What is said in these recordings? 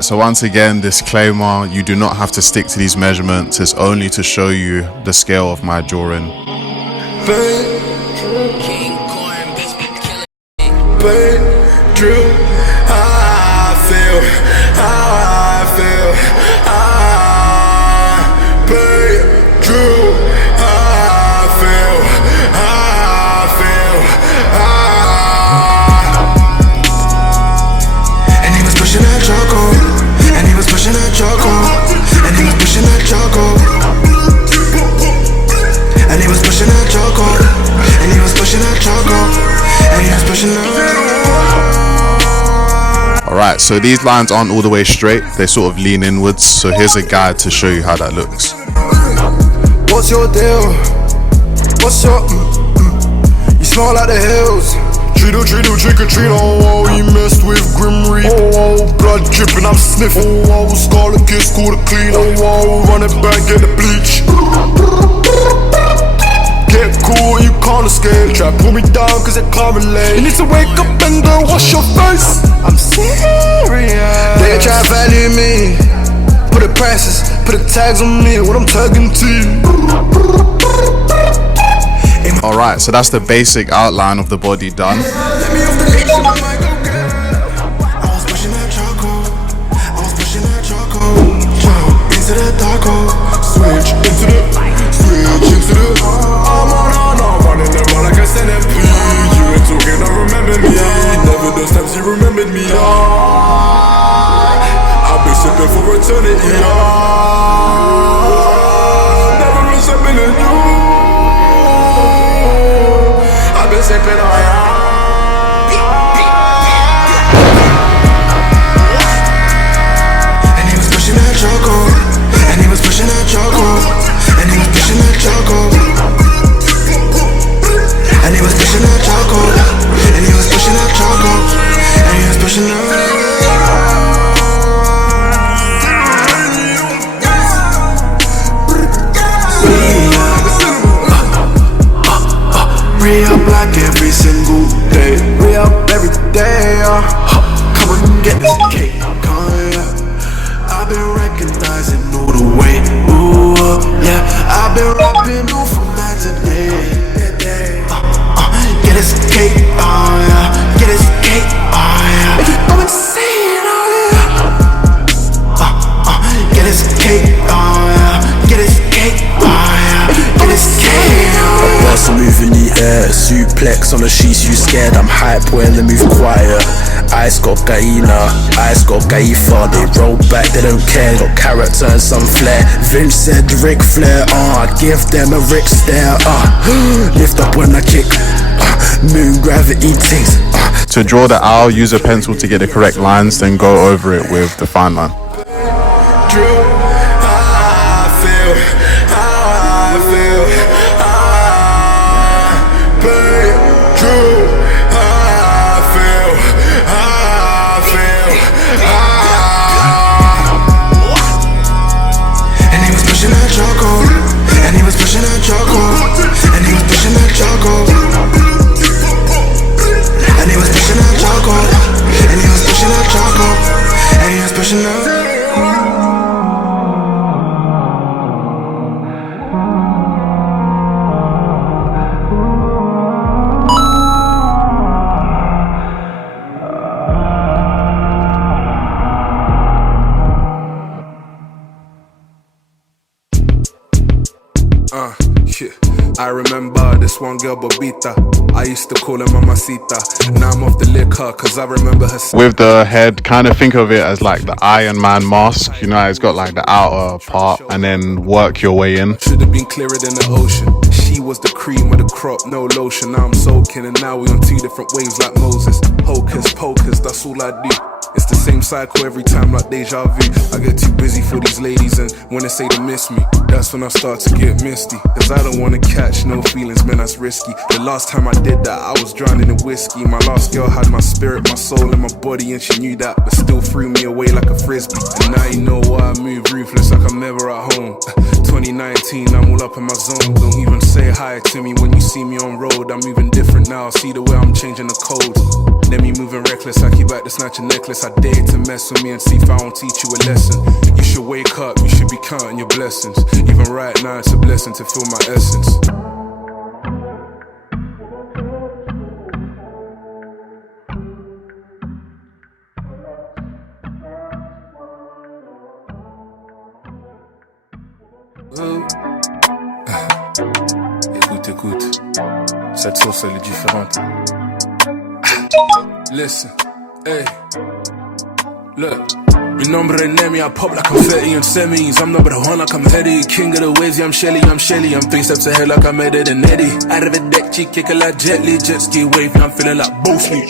So once again, disclaimer, you do not have to stick to these measurements. It's only to show you the scale of my drawing. Alright, so these lines aren't all the way straight, they sort of lean inwards, so here's a guide to show you how that looks. What's your deal? What's your You smell like the hills. Trick or treat, oh, he messed with Grim Reaper. Oh, blood dripping, I'm sniffing. Oh, Scarlet Kiss, call the clean. Oh, run it back, get the bleach. Get cool, you can't escape. Try pull me down, cause it can't relate. You need to wake up and go wash your face. I'm serious. They try to value me. Put the prices, put the tags on me. What I'm tagging to you. Alright, so that's the basic outline of the body done. Re-up like every single day. Re-up every day, come and get this cake, I've been recognizing all the way, ooh, yeah. I've been rapping all from night to day, get this cake, yeah. Get this cake, yeah. Make it go insane, yeah. Get this cake, yeah. Get this cake, yeah. Get this cake, yeah. Bust a move in the air, suplex on the sheets, you scared. I'm hype when they move quiet. Ice got Gaina, Ice got Gaifa. They roll back, they don't care. Got character and some flair. Vince said Ric Flair, I give them a Rick stare. Lift up when I kick, moon gravity things. To draw the owl, use a pencil to get the correct lines, then go over it with the fine line. I remember this one girl, Bobita. I used to call her Mamacita. Now I'm off the liquor, cause I remember her. With the head, kind of think of it as like the Iron Man mask. You know, it's got like the outer part and then work your way in. Should have been clearer than the ocean. She was the cream of the crop, no lotion. Now I'm soaking and now we on two different waves like Moses. Hocus pocus, that's all I do. It's the same cycle every time like deja vu. I get too busy for these ladies, and when they say they miss me, that's when I start to get misty. Cause I don't wanna catch no feelings, man, that's risky. The last time I did that, I was drowning in whiskey. My last girl had my spirit, my soul and my body, and she knew that, but still threw me away like a frisbee. And now you know why I move ruthless like I'm never at home. 2019, I'm all up in my zone. Don't even say hi to me when you see me on road. I'm moving different now, see the way I'm changing the code. Let me moving reckless, I keep back to snatch a necklace. guess I dare to mess with me and see if I won't teach you a lesson. You should wake up, you should be counting your blessings. Even right now it's a blessing to feel my essence. Écoute, cette sauce elle est différente. Listen, hey, look. Mi nombre es Nemi, I pop like confetti and semis. I'm number one like I'm heady. King of the waves, yeah, I'm Shelly. I'm 3 steps ahead like I made it in N.E.R.D. Arrivederci, kick it like jet li, jet ski wave, now I'm feeling like Bosley.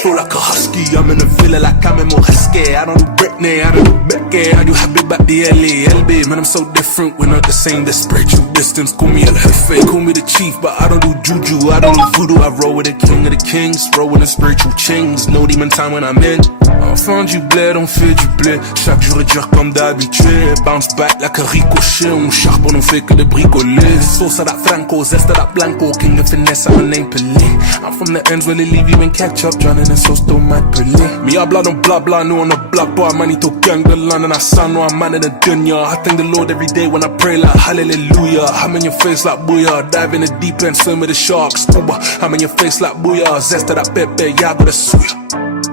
Flow like a husky, I'm in the villa like I'm in Moresque. I don't do Britney, I don't do Becky, I do Habib at the LB. Man, I'm so different, we're not the same, the spiritual distance. Call me El Jefe, call me the chief, but I don't do juju, I don't do voodoo. I roll with the king of the kings, roll with the spiritual chains. No demon time when I'm in. Enfant du bled, on fait du blé. Chaque jour est dur comme d'habitude. Bounce back like a ricochet. On charbonne, on fait que de bricoler. Sauce à la Franco, zeste à la Blanco. King of finesse, I'm a name Pelé. I'm from the ends where they leave you in ketchup. Drowning in sauce, don't mind Pelé. Me habla, don't blah blah. No on the block, boy. Manito gang, the London. I sound, no, I'm man in the dunya. I thank the Lord every day when I pray like hallelujah. I'm in your face like booyah. Dive in the deep end, swim with the sharks. Scuba, I'm in your face like booyah. Zest at that pepe, yeah, I got a suya.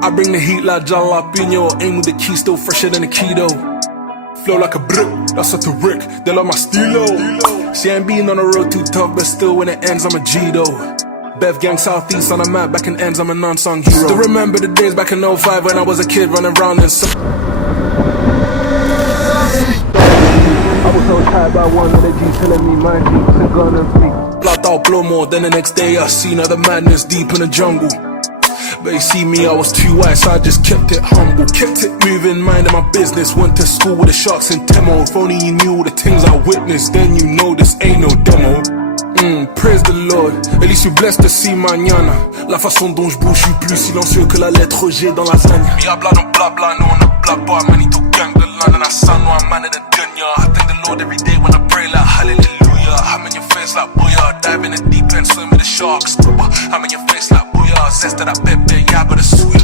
I bring the heat like jalapeno. Aim with the key, still fresher than a keto. Flow like a brick, that's what the Rick. They love my stilo. See, I ain't been on the road too tough, but still when it ends, I'm a G though. Bev gang southeast on the map, back in ends, I'm a non-song hero. Still remember the days back in 05 when I was a kid running around in some. I was so tired by one of the G's telling me my G's a gun and free. Blood out blow more, then the next day I seen other madness deep in the jungle. But you see me, I was too wise, so I just kept it humble. Kept it moving, minding my business. Went to school with the sharks in Temo. If only you knew all the things I witnessed, then you know this ain't no demo. Praise the Lord, at least you blessed to see mañana. La façon dont je bouge, je suis plus silencieux que la lettre G dans la lasagne. Me habla, don't blah blah, no on the block, boy. Manito gang, the London, I sound, no, I'm man in the dunya. I thank the Lord every day when I pray like hallelujah. I'm in your face like booyah, dive in the deep end, swim with the sharks. I'm in your face like booyah, zest that I pepe, yeah, I got a suya.